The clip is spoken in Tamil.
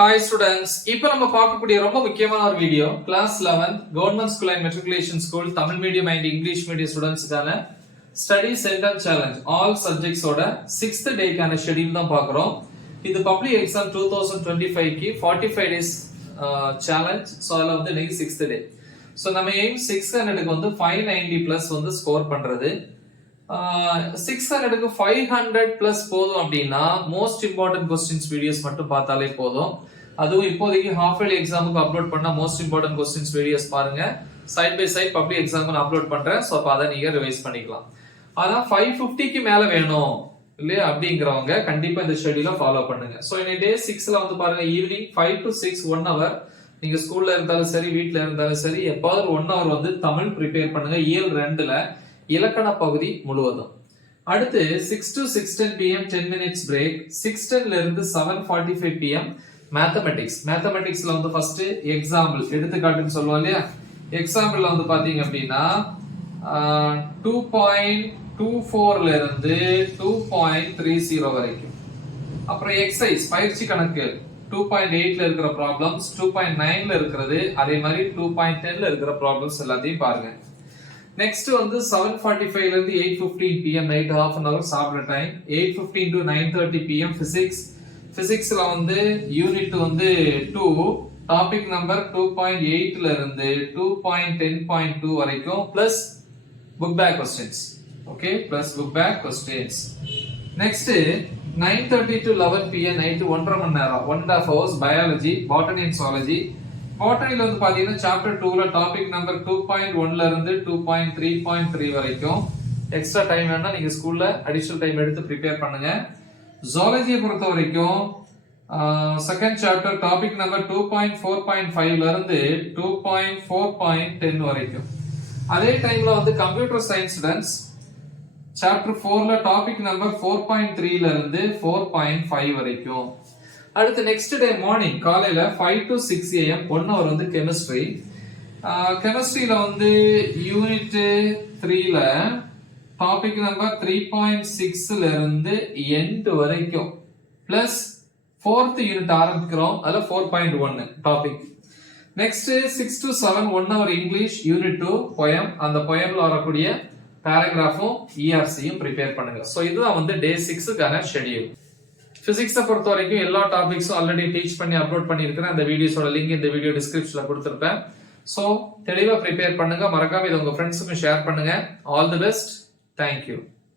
Hi students, இப்போ நம்ம பார்க்கக்கூடிய ரொம்ப முக்கியமான ஒரு video class 11 government school and matriculation school Tamil medium and English medium ஸ்டூடண்ட்ஸ்க்கான study centre challenge all subjects ஓட 6th டேக்கான ஷெட்யூல் தான் பார்க்கறோம். இது பப்ளிக் எக்ஸாம் 2025 க்கு 45 டேஸ் சேலஞ்ச். சோ அதுல வந்து இன்னைக்கு 6th டே. சோ நம்ம எய்ம் 600 க்கு வந்து 590 பிளஸ் வந்து ஸ்கோர் பண்றது. 600 க்கு 500 பிளஸ் போதும் அப்படின்னா மோஸ்ட் இம்பார்ட்டன்ட் क्वेश्चंस வீடியோஸ் மட்டும் பார்த்தாலே போதும். அதுவும் இப்போதைக்கு ஹாஃப் இயர்லி எக்ஸாமுக்கு அப்லோட் பண்ண மோஸ்ட் இம்பார்ட்டன்ட் क्वेश्चंस வீடியோஸ் பாருங்க. சைடு பை சைடு பப்ளிக் எக்ஸாமுக்கு நான் அப்லோட் பண்றேன். சோ அப்ப அத நீங்க ரிவைஸ் பண்ணிக்கலாம். ஆனா 550 க்கு மேல வேணும் இல்லையா அப்படிங்கறவங்க கண்டிப்பா இந்த ஷெட்யூலை ஃபாலோ பண்ணுங்க. சோ இந்த டே 6ல வந்து பாருங்க ஈவினிங் 5 to 6 1 hour நீங்க ஸ்கூல்ல இருந்தாலும் சரி வீட்ல இருந்தாலும் சரி எப்பாவது 1 hour வந்து தமிழ் ப்ரிப்பேர் பண்ணுங்க. இயல் 2ல இலக்கண பகுதி முழுவதும். அடுத்து 6 to 6:10 pm 10 minutes break. 6:10 ல இருந்து 7:45 pm மேத்தமெட்டிக்ஸ். மேத்தமெட்டிக்ஸ்ல வந்து ஃபர்ஸ்ட் எக்ஸாம்பிள் எடுத்துக்காட்டுன்னு சொல்லுவோம் இல்லையா. எக்ஸாம்பிள்ல வந்து பாத்தீங்க அப்படின்னா 2.24 ல இருந்து 2.30 வரைக்கும். அப்புறம் எக்ஸசைஸ் பயிற்சி கணக்கு 2.8 ல இருக்கிற ப்ராப்ளம்ஸ், 2.9 ல இருக்கிறது, அதே மாதிரி 2.10 ல இருக்கிற ப்ராப்ளம்ஸ் எல்லாத்தையும் பாருங்க. நெக்ஸ்ட் வந்து 7:45 ல இருந்து 8:15 pm night half an hour சாப்பிடுற டைம். 8:15 to 9:30 pm physics. பிசிக்ஸ்ல வந்து யூனிட் வந்து 2 டாபிக் நம்பர் 2.8 ல இருந்து 2.10.2 வரைக்கும் plus book back questions. Okay plus book back questions. Next 9:30 to 11 pm night 1.5 மணி நேரம் 1.5 hours biology, botany and zoology. பாட்டனில வந்து பாத்தீங்கன்னா சாப்டர் 2ல டாபிக் நம்பர் 2.1 ல இருந்து 2.3.3 வரைக்கும் எக்ஸ்ட்ரா டைம் வேணா நீங்க ஸ்கூல்ல அடிஷனல் டைம் எடுத்து ப்ரிப்பேர் பண்ணுங்க. ஜூவாலஜியை பொறுத்த வரைக்கும் செகண்ட் சாப்டர் டாபிக் நம்பர் 2.4.5 ல இருந்து 2.4.10 வரைக்கும். அதே டைம்ல வந்து கம்ப்யூட்டர் சயின்ஸ் ஸ்டூடண்ட்ஸ் சாப்டர் 4ல டாபிக் நம்பர் 4.3 ல இருந்து 4.5 வரைக்கும். அடுத்து நெக்ஸ்ட் டே மார்னிங் காலையில 5 to 6 am 1 hour வந்து கெமிஸ்ட்ரி. கெமிஸ்ட்ரியில வந்து யூனிட் 3ல டாபிக் நம்பர் 3.6 ல இருந்து எண்ட் வரைக்கும் பிளஸ் 4th யூனிட் ஆரம்பிக்கிறோம். அதுல 4.1 topic. Next 6 to 7 1 hour English unit 2 poem. அந்த poemல வரக்கூடிய பேராகிராஃபும் ERCயும் ப்ரிப்பேர் பண்ணுங்க. சோ இதுதான் வந்து டே 6க்கான ஷெட்யூல். பிசிக்ஸை பொறுத்த வரைக்கும் எல்லா டாபிக்ஸும் ஆல்ரெடி டீச் பண்ணி அப்லோட் பண்ணியிருக்கிறேன். அந்த வீடியோஸோட லிங்க் இந்த வீடியோ டிஸ்கிரிப்ஷன்ல கொடுத்திருப்பேன். சோ தெளிவா ப்ரிப்பேர் பண்ணுங்க. மறக்காம இதை உங்க ஃப்ரெண்ட்ஸுக்கும் ஷேர் பண்ணுங்க. All the best. தேங்க்யூ.